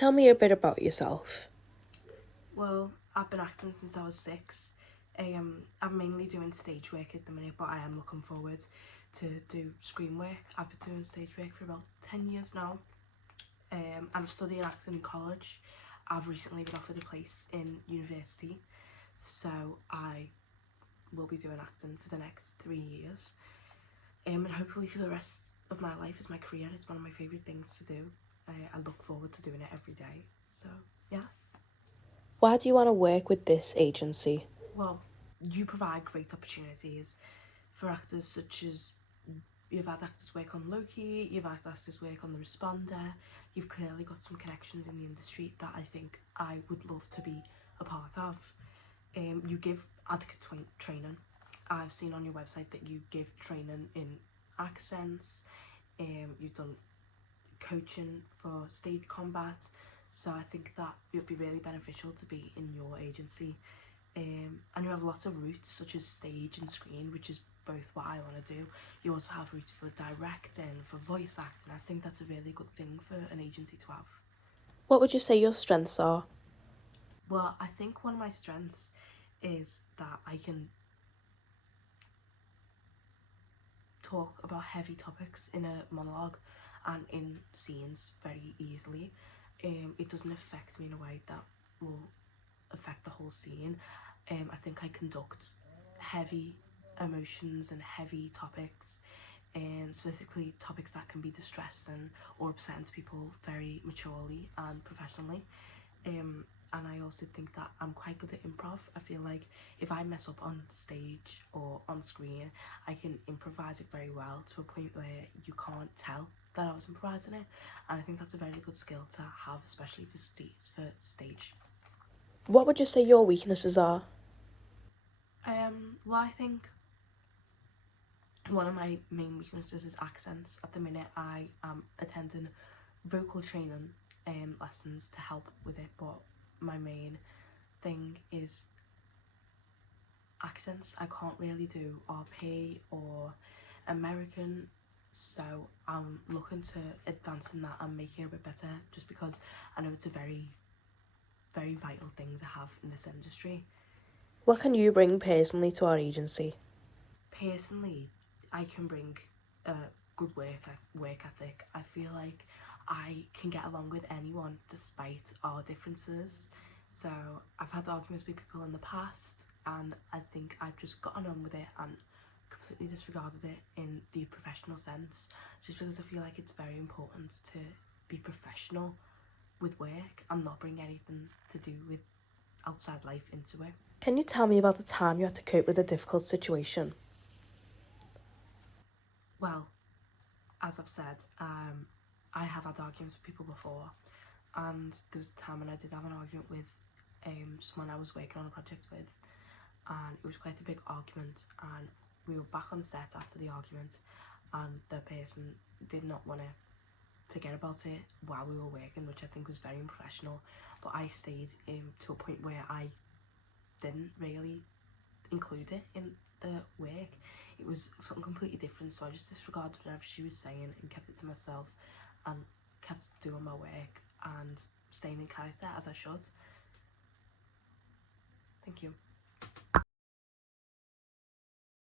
tell me a bit about yourself? Well, I've been acting since I was 6. I'm mainly doing stage work at the minute, but I am looking forward to do screen work. I've been doing stage work for about 10 years now. I'm studying acting in college. I've recently been offered a place in university, so I will be doing acting for the next 3 years. And hopefully for the rest of my life as my career. It's one of my favourite things to do. I look forward to doing it every day. So, yeah. Why do you want to work with this agency? Well, you provide great opportunities for actors such as you've had actors work on Loki, you've had actors work on The Responder, you've clearly got some connections in the industry that I think I would love to be a part of. You give adequate training. I've seen on your website that you give training in accents, you've done coaching for stage combat, so I think that it would be really beneficial to be in your agency. And you have lots of routes such as stage and screen, which is both what I want to do. You also have routes for directing, for voice acting. I think that's a really good thing for an agency to have. What would you say your strengths are? Well, I think one of my strengths is that I can talk about heavy topics in a monologue and in scenes very easily. It doesn't affect me in a way that will affect the whole scene. I think I conduct heavy emotions and heavy topics, and specifically topics that can be distressing or upsetting to people very maturely and professionally. And I also think that I'm quite good at improv. I feel like if I mess up on stage or on screen, I can improvise it very well to a point where you can't tell that I was improvising it. And I think that's a very good skill to have, especially for stage. What would you say your weaknesses are? Well, I think one of my main weaknesses is accents. At the minute, I am attending vocal training lessons to help with it, but my main thing is accents. I can't really do RP or American, so I'm looking to advance in that and making it a bit better, just because I know it's a very, very vital thing to have in this industry. What can you bring personally to our agency? Personally, I can bring a good work ethic. I feel like I can get along with anyone despite our differences. So I've had arguments with people in the past, and I think I've just gotten on with it and completely disregarded it in the professional sense, just because I feel like it's very important to be professional with work and not bring anything to do with outside life into it. Can you tell me about the time you had to cope with a difficult situation? Well, as I've said, I have had arguments with people before, and there was a time when I did have an argument with someone I was working on a project with, and it was quite a big argument, and we were back on set after the argument, and the person did not want to forget about it while we were working, which I think was very unprofessional. But I stayed to a point where I didn't really include it in the work. It was something completely different, so I just disregarded whatever she was saying and kept it to myself and kept doing my work and staying in character as I should. Thank you.